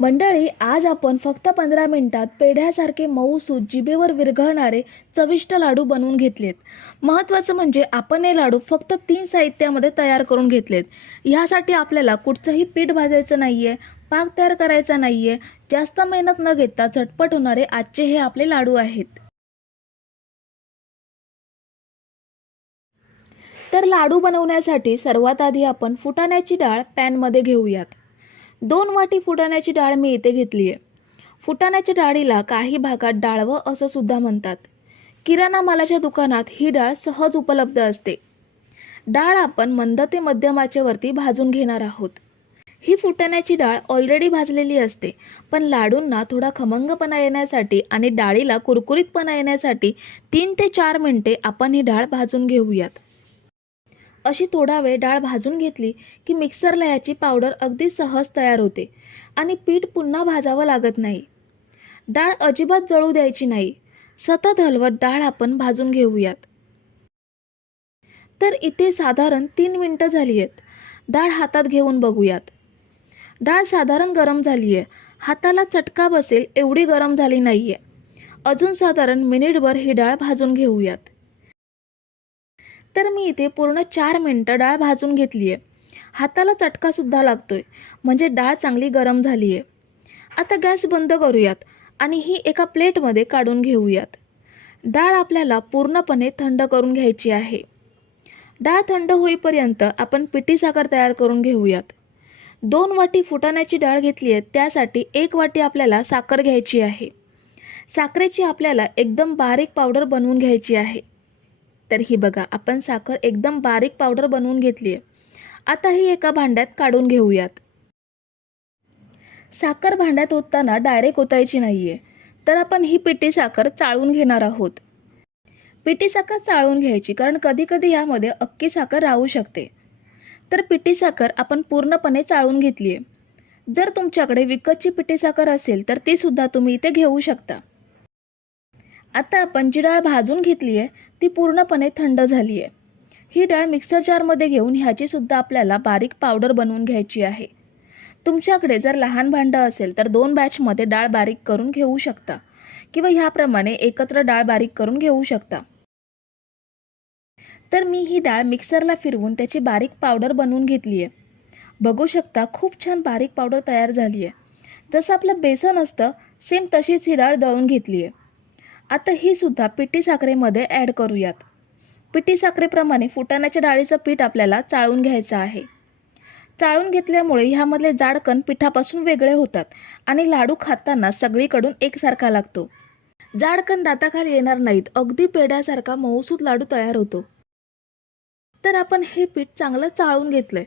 मंडळी आज आपण फक्त पंधरा मिनिटात पेढ्यासारखे मऊ सूत जिभेवर विरघळणारे चविष्ट लाडू बनवून घेतलेत. महत्त्वाचं म्हणजे आपण हे लाडू फक्त तीन साहित्यामध्ये तयार करून घेतलेत. ह्यासाठी आपल्याला कुठचंही पीठ भाजायचं नाही आहे पाक तयार करायचा नाही आहे जास्त मेहनत न घेता झटपट होणारे आजचे हे आपले लाडू आहेत. तर लाडू बनवण्यासाठी सर्वात आधी आपण फुटाण्याची डाळ पॅनमध्ये घेऊयात. दोन वाटी फुटाण्याची डाळ मी इथे घेतली आहे. फुटाण्याच्या डाळीला काही भागात डाळवं असं सुद्धा म्हणतात. किराणा मालाच्या दुकानात ही डाळ सहज उपलब्ध असते. डाळ आपण मंद ते मध्यमाच्यावरती भाजून घेणार आहोत. ही फुटाण्याची डाळ ऑलरेडी भाजलेली असते पण लाडूंना थोडा खमंगपणा येण्यासाठी आणि डाळीला कुरकुरीतपणा येण्यासाठी तीन ते चार मिनटे आपण ही डाळ भाजून घेऊयात. अशी थोडा वेळ डाळ भाजून घेतली की मिक्सरला याची पावडर अगदी सहज तयार होते आणि पीठ पुन्हा भाजावं लागत नाही. डाळ अजिबात जळू द्यायची नाही. सतत हलवत डाळ आपण भाजून घेऊयात. तर इथे साधारण तीन मिनटं झाली आहेत डाळ हातात घेऊन बघूयात. डाळ साधारण गरम झाली आहे हाताला चटका बसेल एवढी गरम झाली नाही आहे अजून साधारण मिनिटभर ही डाळ भाजून घेऊयात. तर मी इथे पूर्ण चार मिनटं डाळ भाजून घेतली आहे हाताला चटकासुद्धा लागतो आहे म्हणजे डाळ चांगली गरम झाली आहे आता गॅस बंद करूयात आणि ही एका प्लेटमध्ये काढून घेऊयात. डाळ आपल्याला पूर्णपणे थंड करून घ्यायची आहे. डाळ थंड होईपर्यंत आपण पिठी साखर तयार करून घेऊयात. दोन वाटी फुटाण्याची डाळ घेतली आहे त्यासाठी एक वाटी आपल्याला साखर घ्यायची आहे. साखरेची आपल्याला एकदम बारीक पावडर बनवून घ्यायची आहे. तर ही बघा आपण साखर एकदम बारीक पावडर बनवून घेतली आहे आता ही एका भांड्यात काढून घेऊयात. साखर भांड्यात ओतताना डायरेक्ट ओतायची नाही आहे तर आपण ही पिठी साखर चाळून घेणार आहोत. पिठी साखर चाळून घ्यायची कारण कधीकधी यामध्ये अक्की साखर राहू शकते. तर पिठी साखर आपण पूर्णपणे चाळून घेतली आहे जर तुमच्याकडे विकतची पिठी साखर असेल तर ती सुद्धा तुम्ही इथे घेऊ शकता. आता आपण जी डाळ भाजून घेतली आहे ती पूर्णपणे थंड झाली आहे ही डाळ मिक्सर जारमध्ये घेऊन ह्याचीसुद्धा आपल्याला बारीक पावडर बनवून घ्यायची आहे. तुमच्याकडे जर लहान भांडं असेल तर दोन बॅचमध्ये डाळ बारीक करून घेऊ शकता. किंवा ह्याप्रमाणे एकत्र डाळ बारीक करून घेऊ शकता. तर मी ही डाळ मिक्सरला फिरवून त्याची बारीक पावडर बनवून घेतली आहे बघू शकता खूप छान बारीक पावडर तयार झाली आहे जसं आपलं बेसन असतं सेम तशीच ही डाळ दळून घेतली आहे आता ही सुद्धा पिठी साखरेमध्ये ॲड करूयात. पिठी साखरेप्रमाणे फुटाण्याच्या डाळीचं पीठ आपल्याला चाळून घ्यायचं आहे. चाळून घेतल्यामुळे ह्यामधले जाडकण पिठापासून वेगळे होतात आणि लाडू खाताना सगळीकडून एकसारखा लागतो. जाडकण दाताखाली येणार नाहीत अगदी पेढ्यासारखा मऊसूत लाडू तयार होतो. तर आपण हे पीठ चांगलं चाळून घेतलंय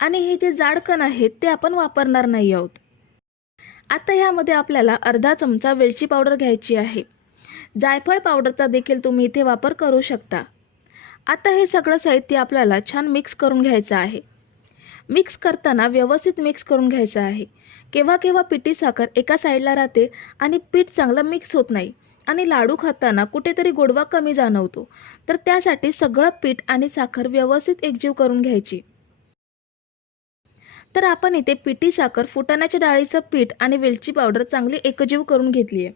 आणि हे जे जाडकण आहेत ते आपण वापरणार नाही आहोत. आता ह्यामध्ये आपल्याला अर्धा चमचा वेलची पावडर घ्यायची आहे. जायफळ पावडरचा देखील तुम्ही इथे वापर करू शकता. आता हे सगळं साहित्य आपल्याला छान मिक्स करून घ्यायचं आहे. मिक्स करताना व्यवस्थित मिक्स करून घ्यायचं आहे. केव्हा केव्हा पिठी साखर एका साईडला राहते आणि पीठ चांगलं मिक्स होत नाही आणि लाडू खाताना कुठेतरी गोडवा कमी जाणवतो तर त्यासाठी सगळं पीठ आणि साखर व्यवस्थित एकजीव करून घ्यायची. तर आपण इथे पिठी साखर फुटाण्याच्या डाळीचं पीठ आणि वेलची पावडर चांगली एकजीव करून घेतली आहे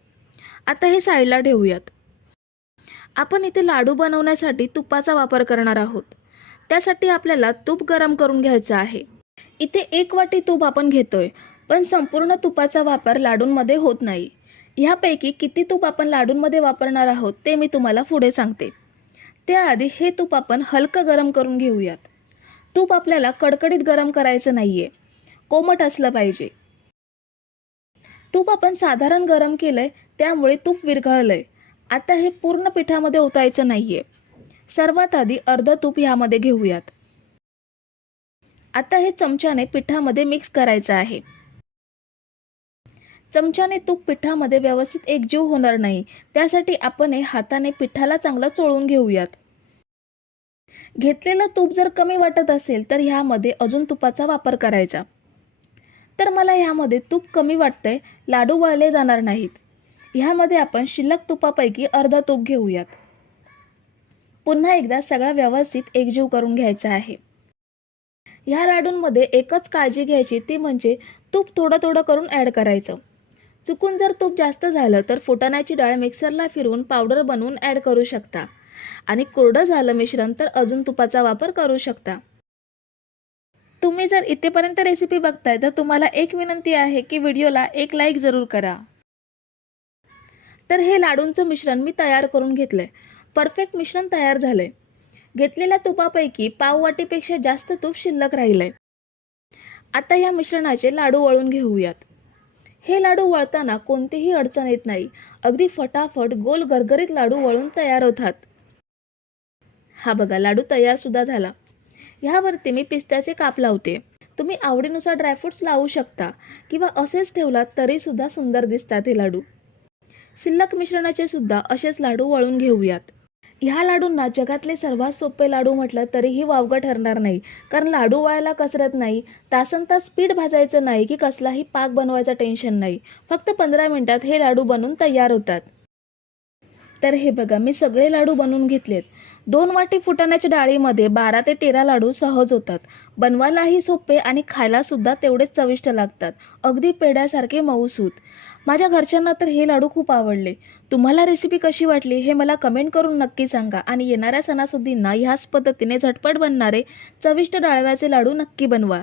आता हे साईडला ठेवूयात. आपण इथे लाडू बनवण्यासाठी तुपाचा वापर करणार आहोत. त्यासाठी आपल्याला तूप गरम करून घ्यायचं आहे. इथे एक वाटी तूप आपण घेतोय पण संपूर्ण तुपाचा वापर लाडूंमध्ये होत नाही. ह्यापैकी किती तूप आपण लाडूंमध्ये वापरणार आहोत ते मी तुम्हाला पुढे सांगते. त्याआधी हे तूप आपण हलकं गरम करून घेऊयात. तूप आपल्याला कडकडीत गरम करायचं नाही आहे कोमट असलं पाहिजे. तूप आपण साधारण गरम केलंय त्यामुळे तूप विरघळलंय. आता हे पूर्ण पिठामध्ये ओतायचं नाहीये. सर्वात आधी अर्ध तूप ह्यामध्ये घेऊयात. आता हे चमच्याने पिठामध्ये मिक्स करायचं आहे. चमच्याने तूप पिठामध्ये व्यवस्थित एकजीव होणार नाही त्यासाठी आपण हे हाताने पिठाला चांगलं चोळून घेऊयात. घेतलेलं तूप जर कमी वाटत असेल तर ह्यामध्ये अजून तुपाचा वापर करायचा. तर मला ह्यामध्ये तूप कमी वाटतंय लाडू वळले जाणार नाहीत. ह्यामध्ये आपण शिल्लक तुपापैकी अर्धा तूप घेऊयात. पुन्हा एकदा सगळा व्यवस्थित एकजीव करून घ्यायचा आहे. ह्या लाडूंमध्ये एकच काळजी घ्यायची ती म्हणजे तूप थोडं थोडं करून ॲड करायचं. चुकून जर तूप जास्त झालं तर फुटाण्याची डाळ मिक्सरला फिरवून पावडर बनवून ॲड करू शकता. आणि कोरडं झालं मिश्रण तर अजून तुपाचा वापर करू शकता. तुम्ही जर इथेपर्यंत रेसिपी बघताय तर तुम्हाला एक विनंती आहे की व्हिडिओला एक लाईक जरूर करा. तर हे लाडूंचं मिश्रण मी तयार करून घेतलंय. परफेक्ट मिश्रण तयार झालंय. घेतलेल्या तुपापैकी पाववाटीपेक्षा जास्त तूप शिल्लक राहिलंय. आता या मिश्रणाचे लाडू वळून घेऊयात. हे लाडू वळताना कोणतीही अडचण येत नाही. अगदी फटाफट गोल गरगरीत लाडू वळून तयार होतात. हा बघा लाडू तयार सुद्धा झाला. ह्यावरती मी पिस्त्याचे काप लावते. तुम्ही आवडीनुसार ड्रायफ्रुट्स लावू शकता किंवा असेच ठेवलात तरीसुद्धा सुंदर दिसतात हे लाडू. शिल्लक मिश्रणाचे सुद्धा असेच लाडू वळून घेऊयात. ह्या लाडूंना जगातले सर्वात सोपे लाडू म्हटलं तरीही वावगं ठरणार नाही. कारण लाडू वळायला कसरत नाही तासन तास पीठ भाजायचं नाही की कसलाही पाक बनवायचं टेन्शन नाही. फक्त पंधरा मिनिटात हे लाडू बनून तयार होतात. तर हे बघा मी सगळे लाडू बनवून घेतलेत. दोन वाटी फुटाण्याच्या डाळीमध्ये बारा ते तेरा लाडू सहज होतात. बनवायलाही सोपे आणि खायलासुद्धा तेवढेच चविष्ट लागतात. अगदी पेड्यासारखे मऊसूत. माझ्या घरच्यांना तर हे लाडू खूप आवडले. तुम्हाला रेसिपी कशी वाटली हे मला कमेंट करून नक्की सांगा आणि येणाऱ्या सणासुदींना ह्याच पद्धतीने झटपट बनणारे चविष्ट डाळव्याचे लाडू नक्की बनवा.